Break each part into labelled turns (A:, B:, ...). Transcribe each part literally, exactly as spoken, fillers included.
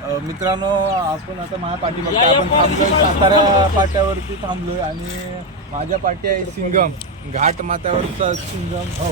A: अ, मित्रांनो, आपण आता माझ्या पाठी बघतो. आपण थांबलोय सातारा पाट्यावरती थांबलोय आणि माझ्या पाठी आहे सिंगम, घाट माथ्यावरचा सिंगम. हो,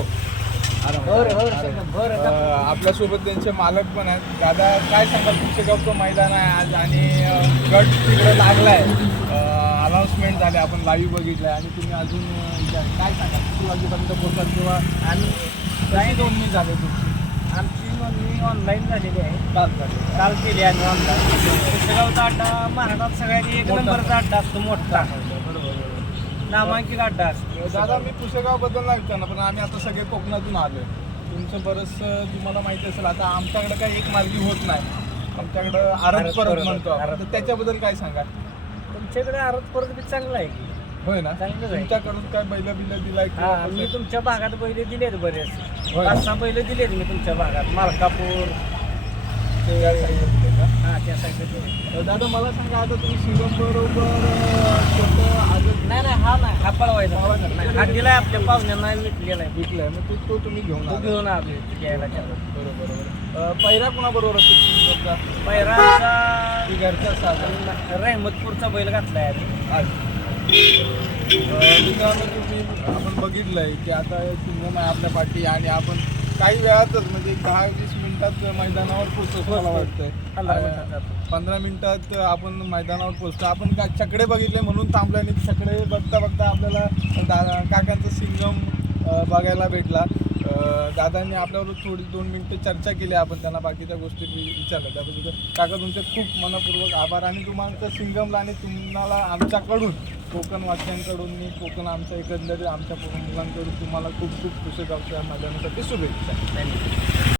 A: आपल्यासोबत त्यांचे मालक पण आहेत. दादा, काय सांगाल, पुसेगावचं मैदान आहे आज आणि अ, गट तिकडे लागलाय, अनाऊन्समेंट झाले, आपण लाईव्ह बघितलंय आणि तुम्ही अजून अ, इथे काय सांगाल, किती वाजेपर्यंत पोहोचाल किंवा
B: आणि
A: काही नोंदणी झाली तुमची?
B: आमची नोंदणी ऑनलाईन झालेली आहे.
A: काल झाली.
B: काल केली आम्ही ऑनलाईन. पुसेगावचा अड्डा महाराष्ट्रात सगळ्यात एक नंबरचा अड्डा असतो, मोठा नामांकित अड्डा असतो.
A: दादा, मी पुसेगावबद्दल नाही विचारणार, पण आम्ही आता सगळे कोकणातून आलोय. तुमचं बरंचसं तुम्हाला माहिती असेल. आता आमच्याकडे काही एक मार्गी होत नाही, आमच्याकडं आरत परत म्हणतो आपण. तर त्याच्याबद्दल काय सांगा?
B: तुमच्याकडे आरत परत बी चांगला आहे की?
A: होय ना,
B: चांगलंच आहे.
A: तुमच्याकडून काय बैल बिल दिलाय की?
B: हा, मी तुमच्या भागात बैल दिलेत बरेच,
A: होय.
B: पाच सहा बैल दिलेत मी तुमच्या भागात. मालकापूर
A: ते या साईडला का?
B: हा, त्या साईडला दिले.
A: दादा, मला सांगा, आता तुम्ही सिंगम बरोबर छोटं आजच
B: नाही नाही, हा नाही, हा पळवायचा
A: पळवायचा.
B: नाही. हा दिलाय आपल्या पाहुण्यांना, विकलेला आहे.
A: विकलाय, मग तो- तो तुम्ही घेऊन
B: तो
A: आला.
B: घेऊन आलो घ्यायला त्याला.
A: बरोबर बरोबर. पहिला कोणाबरोबर असतो सिंगमचा?
B: पैराचा
A: की घरचा साधा?
B: रहमतपूरचा बैल घातलाय आम्ही.
A: आज मित्रांनो, तुम्ही आपण बघितलंय की आता सिंगम आहे आपल्या पाठी आणि आपण काही वेळातच म्हणजे दहा वीस मिनिटात मैदानावर पोहोचतो मला वाटतंय.
B: पंधरा मिनिटात जातो.
A: पंधरा मिनिटात आपण मैदानावर पोहोचतो. आपण का छकडे बघितले म्हणून थांबलो आणि छकडे बघता बघता आपल्याला दा काकांचा सिंगम अ, बघायला भेटला. अ, दादांनी आपल्याबरोबर थोडी दोन मिनटं चर्चा केली. आपण त्यांना बाकीच्या गोष्टी विचारल्या. त्याबद्दल काका, तुमचे खूप मनपूर्वक आभार. आणि तुम्हाला सिंगमला आणि तुम्हाला आमच्याकडून, कोकणवासियांकडून, मी कोकण आमच्या एकंदरीत आमच्या मुलांकडून तुम्हाला खूप खूप पुसेगावच्या मैदानासाठी शुभेच्छा.
B: नाही